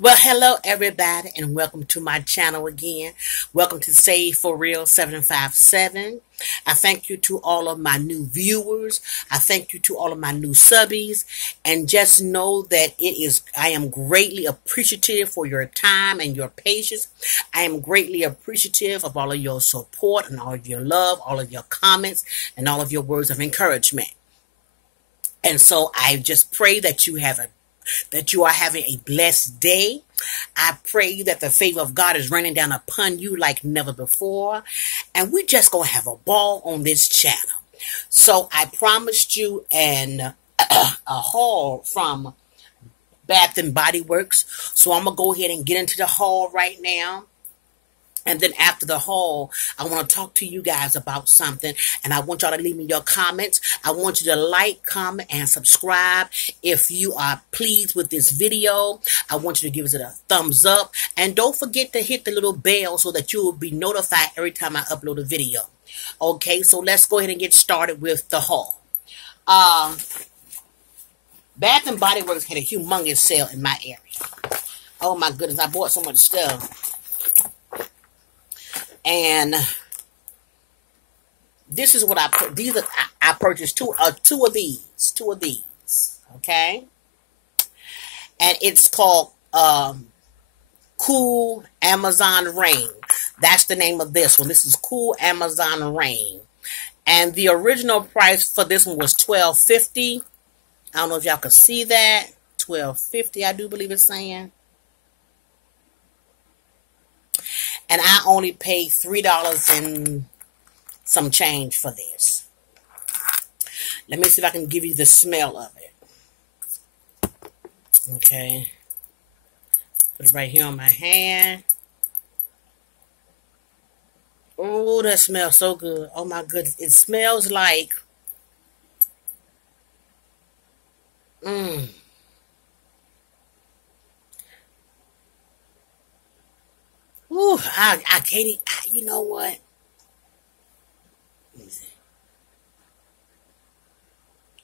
Well, hello everybody, and welcome to my channel again. Welcome to Save for Real 757. I thank you to all of my new viewers. I thank you to all of my new subbies, and just know that I am greatly appreciative for your time and your patience. I am greatly appreciative of all of your support and all of your love, all of your comments, and all of your words of encouragement. And so I just pray that you are having a blessed day. I pray that the favor of God is raining down upon you like never before. And we're just going to have a ball on this channel. So I promised you a haul from Bath and Body Works. So I'm going to go ahead and get into the haul right now. And then after the haul, I want to talk to you guys about something. And I want y'all to leave me your comments. I want you to like, comment, and subscribe. If you are pleased with this video, I want you to give it a thumbs up. And don't forget to hit the little bell so that you will be notified every time I upload a video. Okay, so let's go ahead and get started with the haul. Bath and Body Works had a humongous sale in my area. Oh my goodness, I bought so much stuff. And this is what I put. I purchased two of these. Okay, and it's called Cool Amazon Rain. That's the name of this one. This is Cool Amazon Rain, and the original price for this one was $12.50. I don't know if y'all can see that. $12.50. I do believe it's saying. And I only paid $3 and some change for this. Let me see if I can give you the smell of it. Okay. Put it right here on my hand. Oh, that smells so good. Oh my goodness. It smells like Ooh, I can't eat. You know what?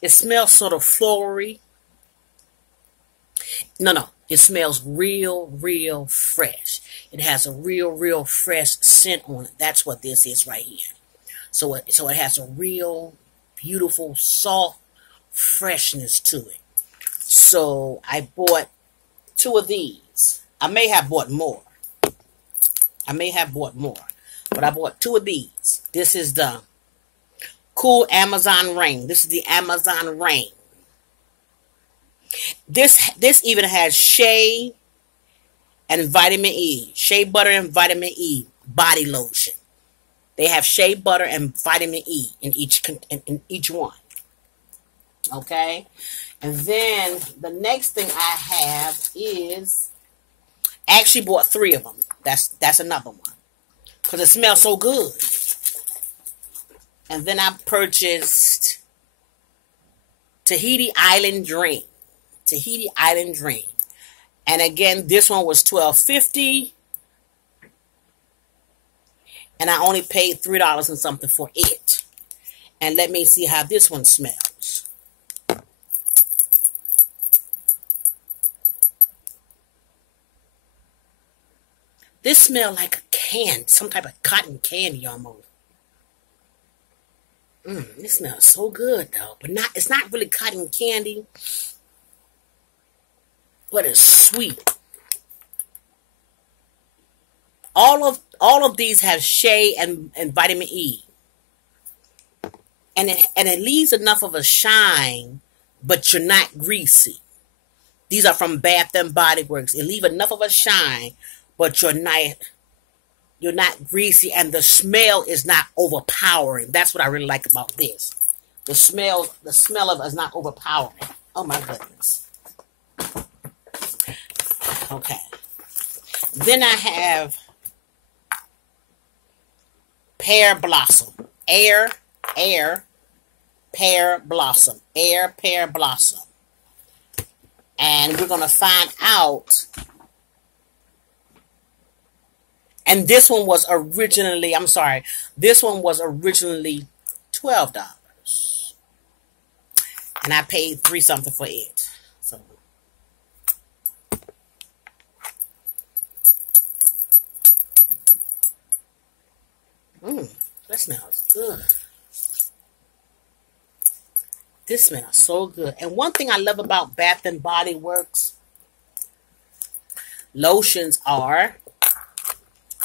It smells sort of flowery. No. It smells real fresh. It has a real fresh scent on it. That's what this is right here. So it has a real beautiful, soft freshness to it. So I bought two of these. I may have bought more. But I bought two of these. This is the Cool Amazon Rain. This is the Amazon Rain. This even has shea and vitamin E. Shea butter and vitamin E body lotion. They have shea butter and vitamin E in each one. Okay? And then the next thing I have is I actually bought three of them. That's another one. Because it smells so good. And then I purchased Tahiti Island Dream. And again, this one was $12.50. And I only paid $3 and something for it. And let me see how this one smells. This smells like a can, some type of cotton candy almost. This smells so good though, but it's not really cotton candy, but it's sweet. All of these have shea and vitamin E, and it leaves enough of a shine, but you're not greasy. These are from Bath and Body Works. It leaves enough of a shine, but you're not greasy, and the smell is not overpowering. That's what I really like about this. The smell of it is not overpowering. Oh my goodness. Okay. Then I have Pear Blossom. Pear Blossom. And we're going to find out. And this one was originally $12. And I paid $3 something for it. So smells good. This smells so good. And one thing I love about Bath and Body Works lotions are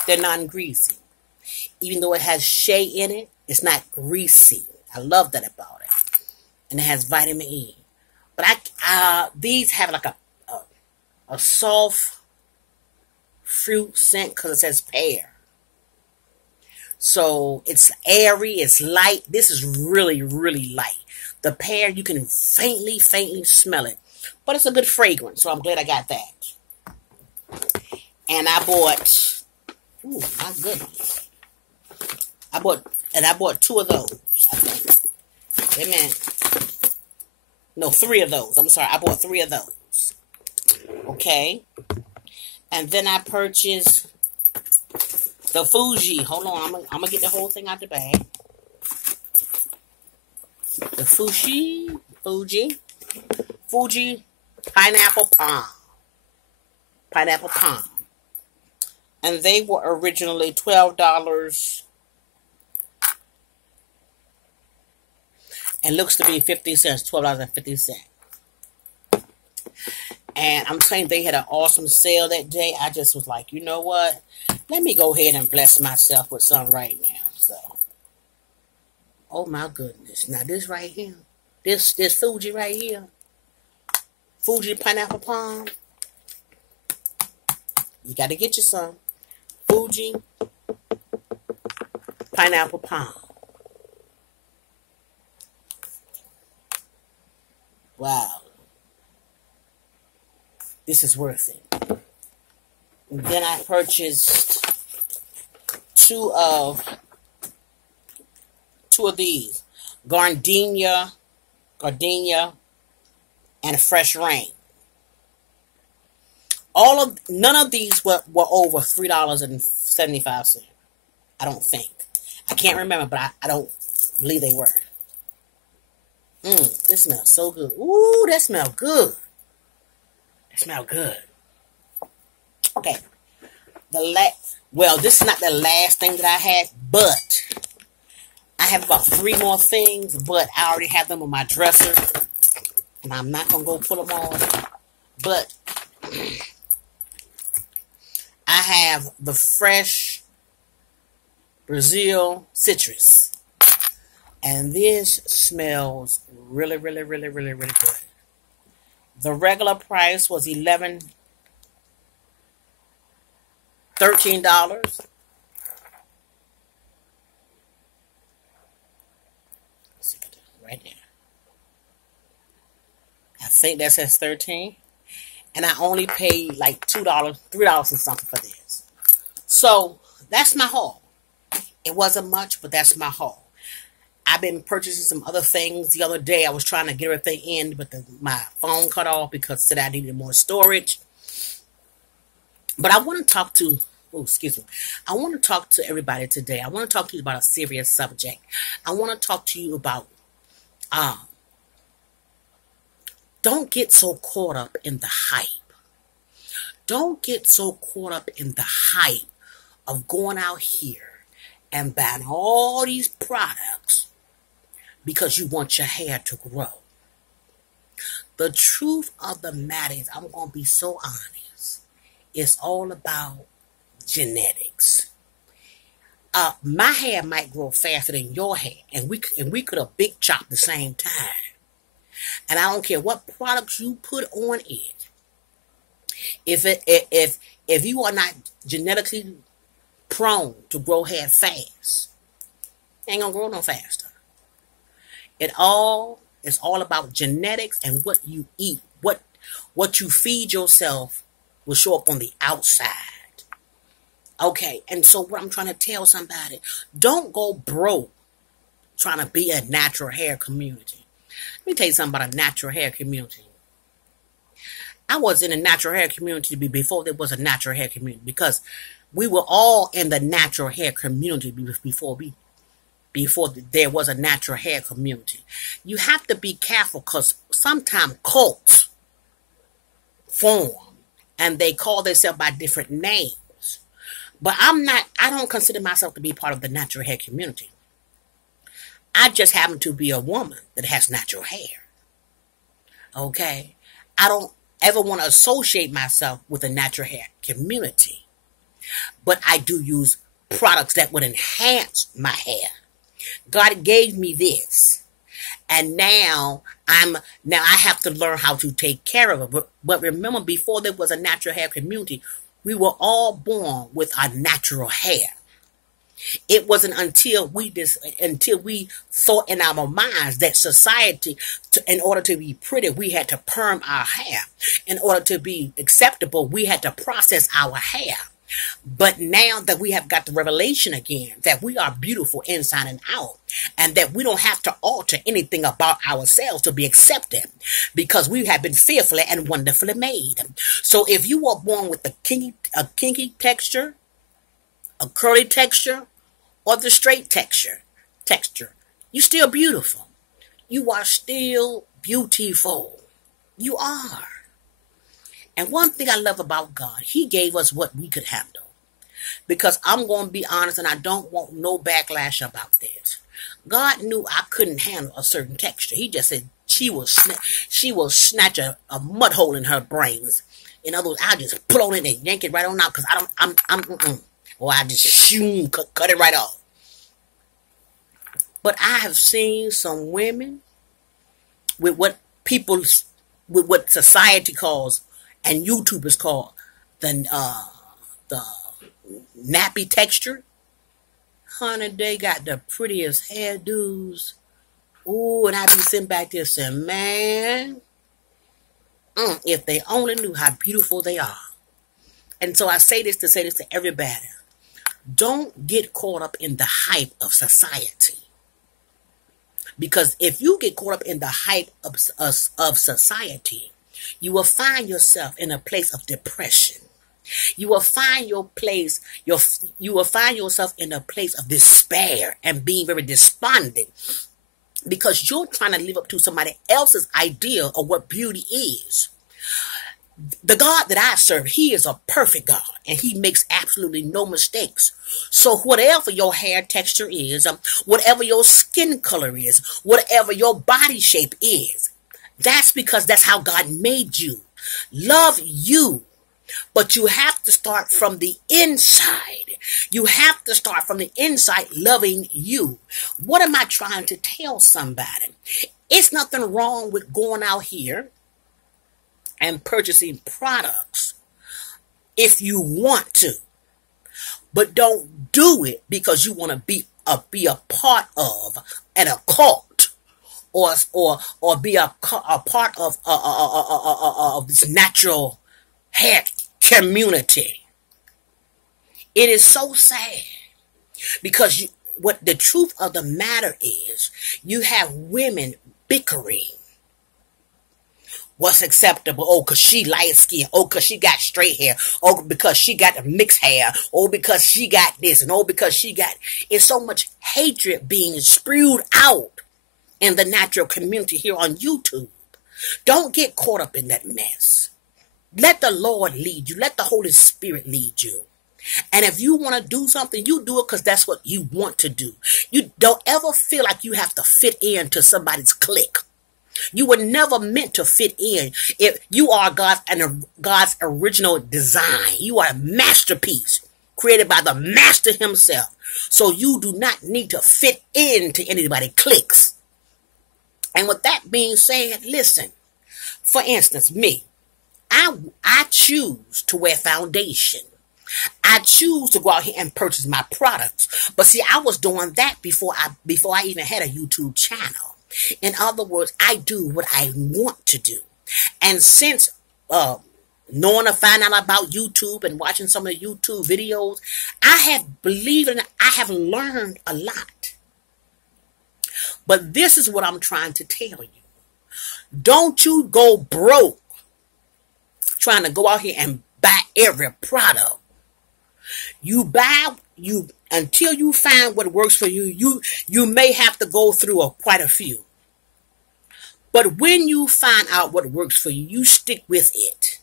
they're non-greasy. Even though it has shea in it, it's not greasy. I love that about it. And it has vitamin E. But these have like a soft fruit scent because it says pear. So it's airy, it's light. This is really, really light. The pear, you can faintly smell it. But it's a good fragrance, so I'm glad I got that. And I bought, ooh, my goodness. I bought 2 of those, I think. Wait a minute. No, 3 of those. I'm sorry, I bought 3 of those. Okay. And then I purchased the Fuji. Hold on, I'm gonna get the whole thing out the bag. The Fuji pineapple palm. And they were originally $12 and looks to be 50 cents, $12.50. And I'm saying they had an awesome sale that day. I just was like, you know what? Let me go ahead and bless myself with some right now. So, oh my goodness. Now this right here, this Fuji right here, Fuji pineapple palm. You got to get you some. Fuji pineapple palm. Wow. This is worth it. And then I purchased two of these. Gardenia, and Fresh Rain. None of these were over $3.75. I don't think. I can't remember, but I don't believe they were. This smells so good. Ooh, that smells good. That smells good. Okay. Well, this is not the last thing that I had, but I have about 3 more things, but I already have them on my dresser, and I'm not going to go pull them all. But I have the fresh Brazil citrus. And this smells really, really, really, really, really good. The regular price was $13. Right there. I think that says 13. And I only paid like $2, $3 and something for this. So that's my haul. It wasn't much, but that's my haul. I've been purchasing some other things. The other day I was trying to get everything in, but my phone cut off because it said I needed more storage. But I want to talk to, I want to talk to everybody today. I want to talk to you about a serious subject. I want to talk to you about, don't get so caught up in the hype. Don't get so caught up in the hype of going out here and buying all these products because you want your hair to grow. The truth of the matter is, I'm going to be so honest, it's all about genetics. My hair might grow faster than your hair, and we could have big chopped at the same time. And I don't care what products you put on it. If you are not genetically prone to grow hair fast, it ain't gonna grow no faster. It's all about genetics and what you eat. What you feed yourself will show up on the outside. Okay, and so what I'm trying to tell somebody, don't go broke trying to be a natural hair community. Let me tell you something about a natural hair community. I was in a natural hair community before there was a natural hair community, because we were all in the natural hair community before there was a natural hair community. You have to be careful, because sometimes cults form and they call themselves by different names. But I don't consider myself to be part of the natural hair community. I just happen to be a woman that has natural hair. Okay? I don't ever want to associate myself with the natural hair community. But I do use products that would enhance my hair. God gave me this. And now I have to learn how to take care of it. But remember, before there was a natural hair community, we were all born with our natural hair. It wasn't until we thought in our minds that society, in order to be pretty, we had to perm our hair. In order to be acceptable, we had to process our hair. But now that we have got the revelation again, that we are beautiful inside and out, and that we don't have to alter anything about ourselves to be accepted, because we have been fearfully and wonderfully made. So if you were born with a kinky texture, a curly texture, or the straight texture, you're still beautiful. You are still beautiful. You are. And one thing I love about God, He gave us what we could handle. Because I'm going to be honest, and I don't want no backlash about this. God knew I couldn't handle a certain texture. He just said she will snatch a mud hole in her brains. In other words, I'll just pull on it and yank it right on out, because or I just cut it right off. But I have seen some women with what society calls and YouTubers call the nappy texture. Honey, they got the prettiest hairdos. Ooh, and I be sitting back there saying, man, if they only knew how beautiful they are. And so I say this to everybody. Don't get caught up in the hype of society. Because if you get caught up in the hype of society, you will find yourself in a place of depression. You will find you will find yourself in a place of despair and being very despondent, because you're trying to live up to somebody else's idea of what beauty is. The God that I serve, He is a perfect God, and He makes absolutely no mistakes. So whatever your hair texture is, whatever your skin color is, whatever your body shape is, that's because that's how God made you. Love you. But you have to start from the inside. You have to start from the inside loving you. What am I trying to tell somebody? It's nothing wrong with going out here and purchasing products if you want to. But don't do it because you want to be a part of an occult, or be a part of this natural hair community. It is so sad, because what the truth of the matter is, you have women bickering. What's acceptable? Oh, because she light skin. Oh, because she got straight hair. Oh, because she got mixed hair. Oh, because she got this. And oh, because she got... It's so much hatred being spewed out in the natural community here on YouTube. Don't get caught up in that mess. Let the Lord lead you. Let the Holy Spirit lead you. And if you want to do something, you do it because that's what you want to do. You don't ever feel like you have to fit into somebody's clique. You were never meant to fit in. If you are God's original design, you are a masterpiece created by the master himself. So you do not need to fit into anybody's cliques. And with that being said, listen, for instance, me, I choose to wear foundation. I choose to go out here and purchase my products. But see, I was doing that before I even had a YouTube channel. In other words, I do what I want to do. And since knowing or finding out about YouTube and watching some of the YouTube videos, I have learned a lot. But this is what I'm trying to tell you. Don't you go broke trying to go out here and buy every product. Until you find what works for you, you may have to go through quite a few. But when you find out what works for you, you stick with it.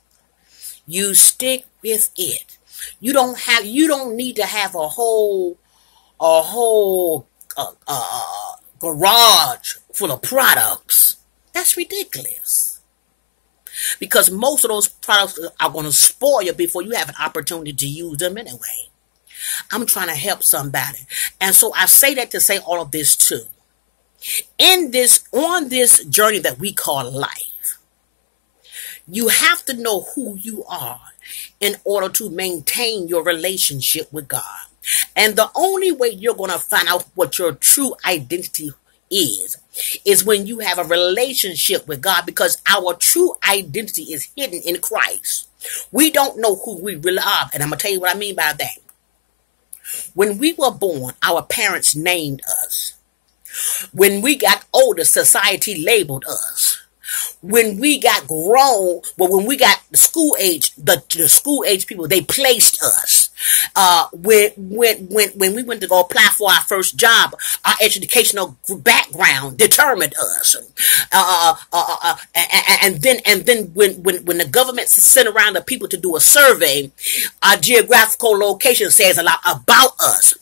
You stick with it. You don't need to have a whole garage full of products. That's ridiculous. Because most of those products are going to spoil you before you have an opportunity to use them anyway. I'm trying to help somebody. And so I say that to say all of this too. On this journey that we call life, you have to know who you are in order to maintain your relationship with God. And the only way you're going to find out what your true identity is when you have a relationship with God, because our true identity is hidden in Christ. We don't know who we really are. And I'm going to tell you what I mean by that. When we were born, our parents named us. When we got older, society labeled us. When we got grown, when we got the school age, the school age people, they placed us. When we went to go apply for our first job, our educational background determined us. And then when the government sent around the people to do a survey, our geographical location says a lot about us.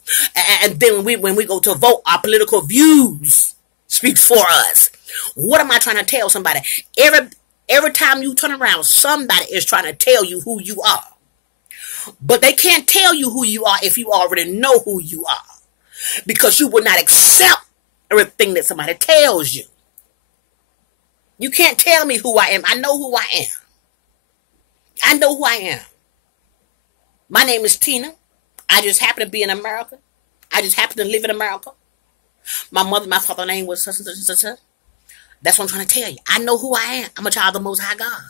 And then when we go to vote, our political views speak for us. What am I trying to tell somebody? Every time you turn around, somebody is trying to tell you who you are. But they can't tell you who you are if you already know who you are. Because you will not accept everything that somebody tells you. You can't tell me who I am. I know who I am. I know who I am. My name is Tina. I just happen to be in America. I just happen to live in America. My mother, my father's name was such and such and such. That's what I'm trying to tell you. I know who I am. I'm a child of the Most High God.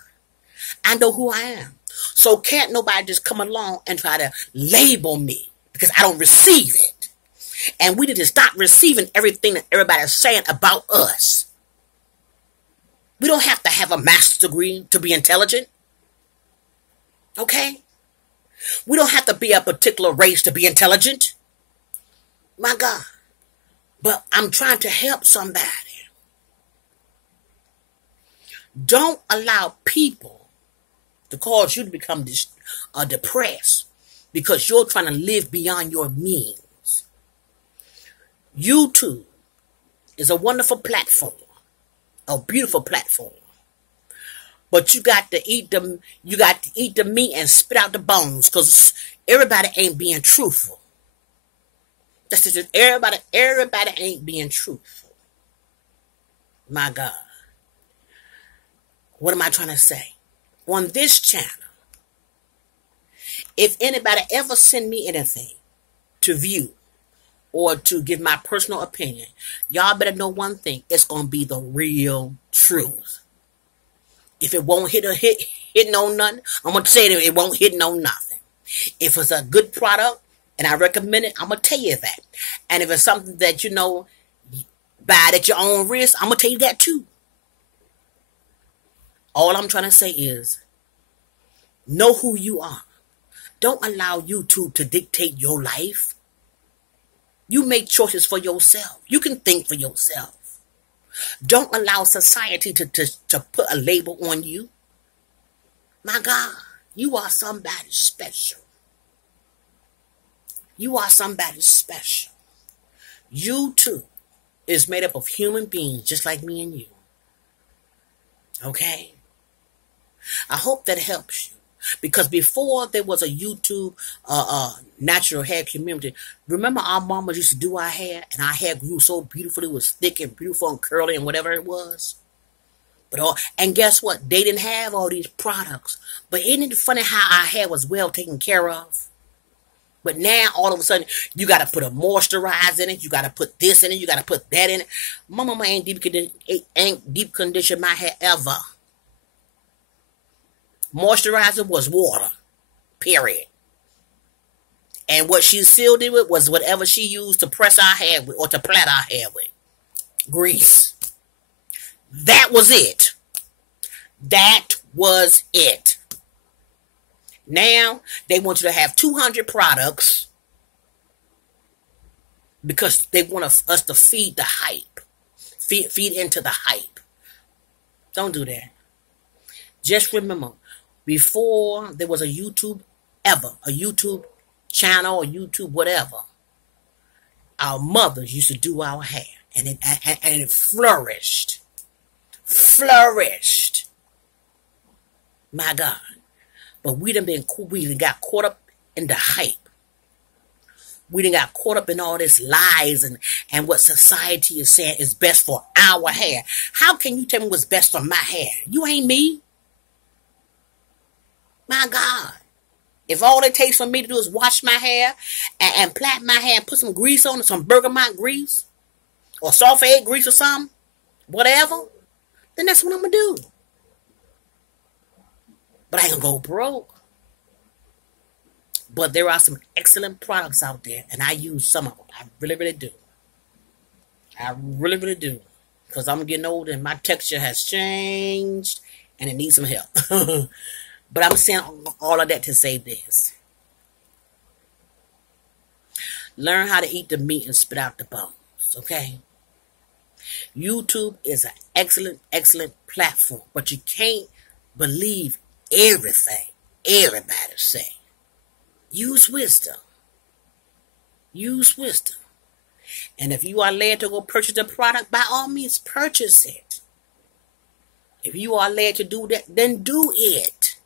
I know who I am. So can't nobody just come along and try to label me because I don't receive it. And we need to stop receiving everything that everybody's saying about us. We don't have to have a master's degree to be intelligent. Okay? We don't have to be a particular race to be intelligent. My God. But I'm trying to help somebody. Don't allow people to cause you to become depressed because you're trying to live beyond your means. YouTube is a wonderful platform, a beautiful platform. But you got to eat them. You got to eat the meat and spit out the bones, because everybody ain't being truthful. That's just everybody. Everybody ain't being truthful. My God. What am I trying to say? On this channel, if anybody ever send me anything to view or to give my personal opinion, y'all better know one thing. It's going to be the real truth. If it won't hit on nothing, I'm going to say that it won't hit on nothing. If it's a good product and I recommend it, I'm going to tell you that. And if it's something that, buy it at your own risk, I'm going to tell you that too. All I'm trying to say is, know who you are. Don't allow YouTube to dictate your life. You make choices for yourself. You can think for yourself. Don't allow society to put a label on you. My God, you are somebody special. You are somebody special. You too is made up of human beings just like me and you. Okay? I hope that helps you. Because before there was a YouTube natural hair community, remember our mamas used to do our hair, and our hair grew so beautifully, it was thick and beautiful and curly and whatever it was. And guess what? They didn't have all these products. But isn't it funny how our hair was well taken care of? But now all of a sudden you got to put a moisturizer in it, you got to put this in it, you got to put that in it. My mama ain't deep condition my hair ever. Moisturizer was water, period. And what she sealed it with was whatever she used to press our hair with or to plait our hair with. Grease. That was it. That was it. Now, they want you to have 200 products because they want us to feed the hype. Feed into the hype. Don't do that. Just remember, before there was a YouTube channel or YouTube whatever, our mothers used to do our hair. and it flourished. Flourished. My God. But we done got caught up in the hype. We done got caught up in all this lies and what society is saying is best for our hair. How can you tell me what's best for my hair? You ain't me. My God. If all it takes for me to do is wash my hair and plait my hair and put some grease on it, some bergamot grease or soft egg grease or something, whatever, then that's what I'm going to do. But I ain't going to go broke. But there are some excellent products out there, and I use some of them. I really, really do. I really, really do. Because I'm getting older and my texture has changed and it needs some help. But I'm saying all of that to say this. Learn how to eat the meat and spit out the bones, okay? YouTube is an excellent, excellent platform, but you can't believe everything everybody say. Use wisdom. Use wisdom. And if you are led to go purchase the product, by all means, purchase it. If you are led to do that, then do it.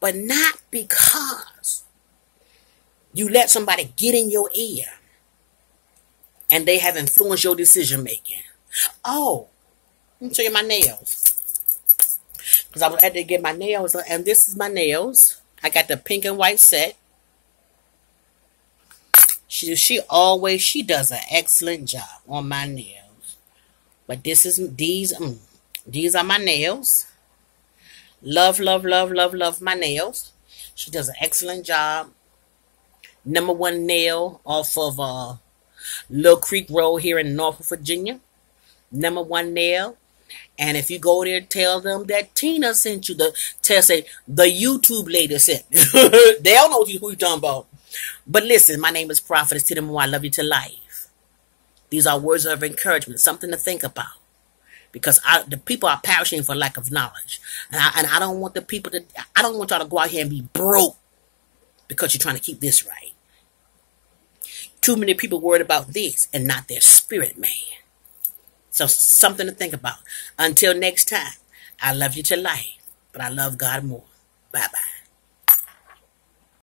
But not because you let somebody get in your ear and they have influenced your decision making. Oh, let me show you my nails. Because I was had to get my nails, and this is my nails. I got the pink and white set. She does an excellent job on my nails. But these are my nails. Love, love, love, love, love my nails. She does an excellent job. #1 nail off of Little Creek Road here in Norfolk, Virginia. #1 nail. And if you go there, tell them that Tina sent you. Say the YouTube lady sent. They don't know who you're talking about. But listen, my name is Prophetess Tina Moore. I love you to life. These are words of encouragement, something to think about. Because the people are perishing for lack of knowledge. And I don't want I don't want y'all to go out here and be broke because you're trying to keep this right. Too many people worried about this and not their spirit, man. So something to think about. Until next time, I love you to life, but I love God more. Bye-bye.